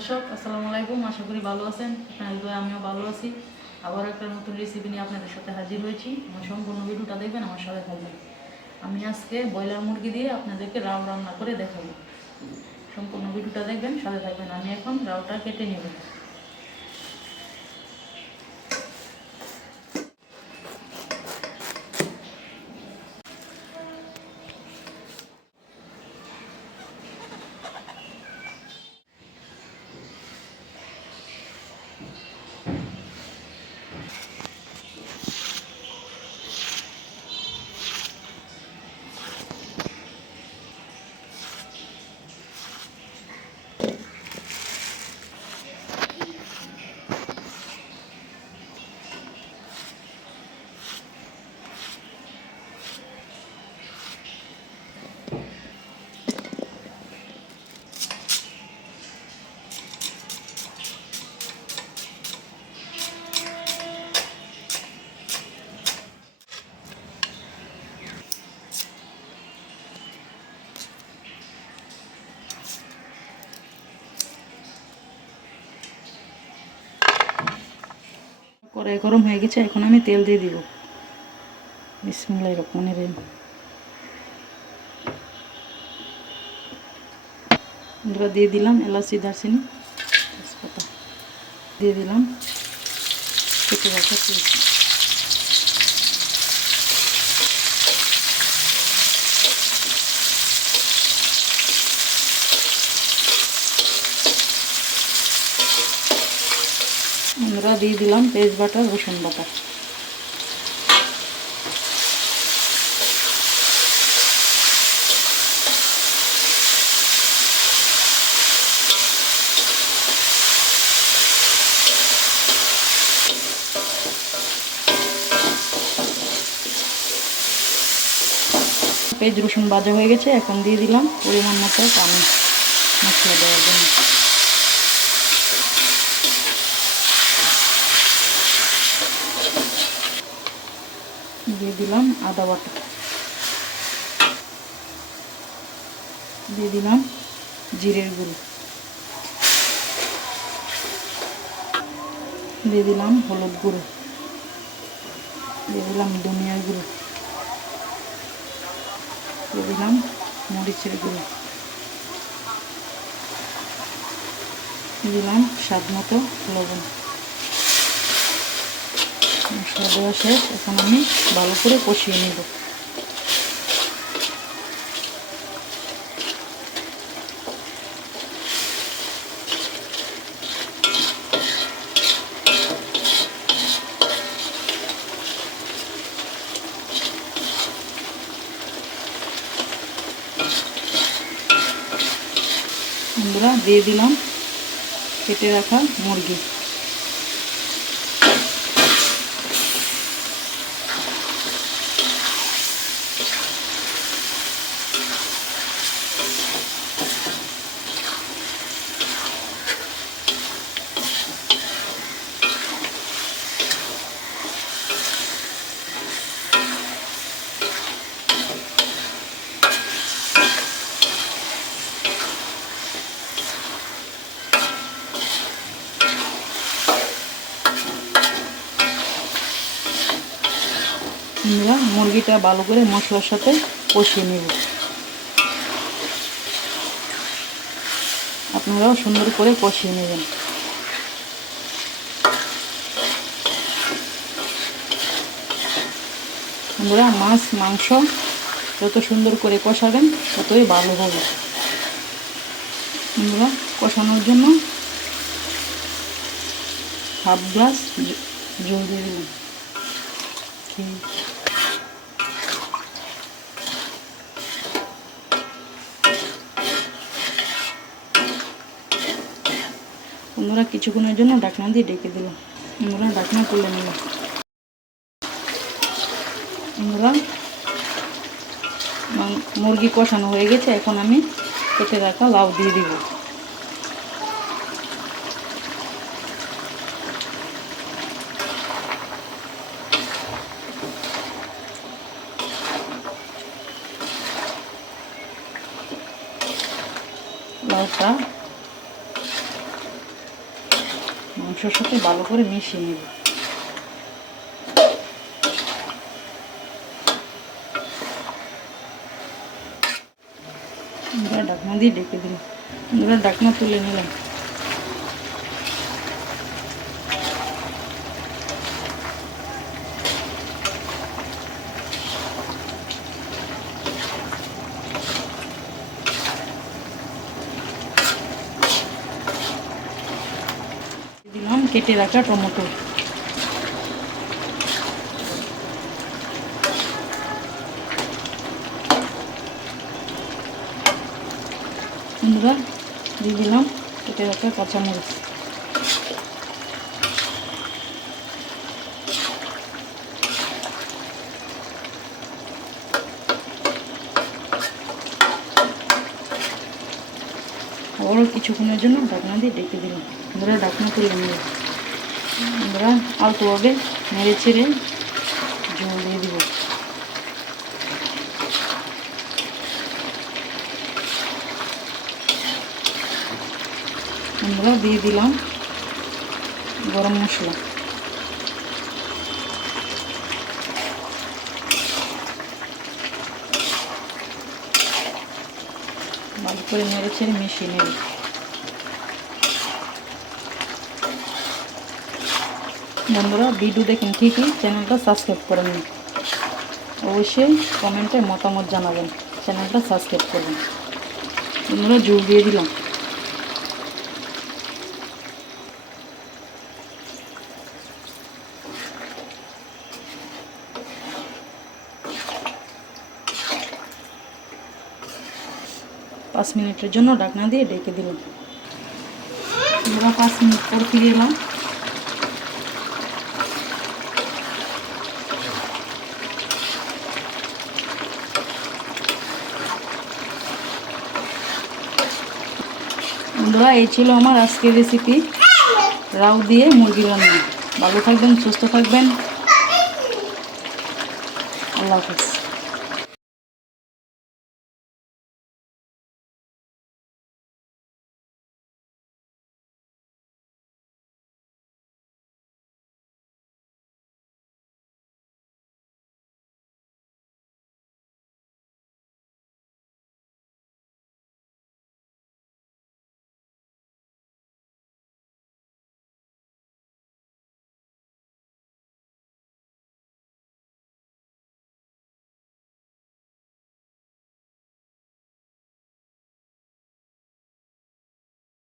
দর্শক আসসালামু আলাইকুম, আশা করি ভালো আছেন। আপনাদের দোয়া আমিও ভালো আছি। আবার একটা নতুন রেসিপি নিয়ে আপনাদের সাথে হাজির হয়েছি। আমার সম্পূর্ণ ভিডিওটা দেখবেন, আমার সাথে থাকবেন। আমি আজকে ব্রয়লার মুরগি দিয়ে আপনাদেরকে রাও রান্না করে দেখাবো। সম্পূর্ণ ভিডিওটা দেখবেন, সাথে থাকবেন। আমি এখন রাওটা কেটে নেব। কড়াই গরম হয়ে গেছে, এখন আমি তেল দিয়ে দিব। বিসমিল্লাহির রহমানির রহিম। দিয়ে দিলাম এলাচি, দারচিনি, তেজপাতা দিয়ে দিলাম কেটে রাখা পেঁয়াজ। আমরা দিয়ে দিলাম পেঁয়াজ বাটা, রসুন বাটা। পেঁয়াজ রসুন ভাজা হয়ে গেছে, এখন দিয়ে দিলাম পরিমাণ মতো পানি মশলা দেওয়ার জন্য। দিয়ে দিলাম আদা বাটা, দিয়ে দিলাম জিরের গুঁড়ো, দিয়ে দিলাম হলুদ গুঁড়ো, দিয়ে দিলাম ধনিয়ার গুঁড়ো, দিয়ে দিলাম মরিচের গুঁড়ো, দিলাম স্বাদ মতো লবণ। মশলা দেওয়া শেষ, এখন আমি ভালো করে কষিয়ে নেব। আমরা দিয়ে দিলাম কেটে রাখা মুরগি। আমরা মুরগিটা ভালো করে মশলার সাথে কষিয়ে নেব। আপনারাও সুন্দর করে কষিয়ে নেবেন। আমরা মাছ মাংস যত সুন্দর করে কষাবেন ততই ভালো হবে। আমরা কষানোর জন্য হাফ গ্লাস জল দিয়ে দিলাম। আমরা কিছুক্ষণের জন্য ঢাকনা দিয়ে ডেকে দিলাম। আমরা ঢাকনা তুলে নিলাম। আমরা মুরগি কষানো হয়ে গেছে, এখন আমি কেটে রাখা লাউ দিয়ে দিব। লাউটা মাংসের সাথে ভালো করে মিশিয়ে নেব। ঢাকনা দিয়ে ঢেকে দিলাম। ঢাকনা তুলে নিলাম। দিলাম কেটে রাখা টমেটো। বন্ধুরা দিয়ে দিলাম কেটে রাখা কাঁচামরিচ। আবারও কিছুক্ষণের জন্য ঢাকনা দিয়ে ডেকে দিলাম। বন্ধুরা ঢাকনা তুলে নিয়ে বন্ধুরা আলতোভাবে নেড়ে ছেড়ে জল দিয়ে দিব। বন্ধুরা দিয়ে দিলাম গরম মশলা। ভালো করে নেড়ে ছেড়ে মিশিয়ে নেব। বন্ধুরা ভিডিও দেখেন ঠিকই, চ্যানেলটা সাবস্ক্রাইব করে নিন। অবশ্যই কমেন্টে মতামত জানাবেন, চ্যানেলটা সাবস্ক্রাইব করবেন। বন্ধুরা জল দিয়ে দিলাম। পাঁচ মিনিটের জন্য ঢাকনা দিয়ে ঢেকে দিলাম। বন্ধুরা 5 মিনিট পর ফিরে এলাম। বন্ধুরা এই ছিল আমার আজকের রেসিপি, লাউ দিয়ে মুরগি রান্না। ভালো থাকবেন, সুস্থ থাকবেন। আল্লাহ হাফেজ।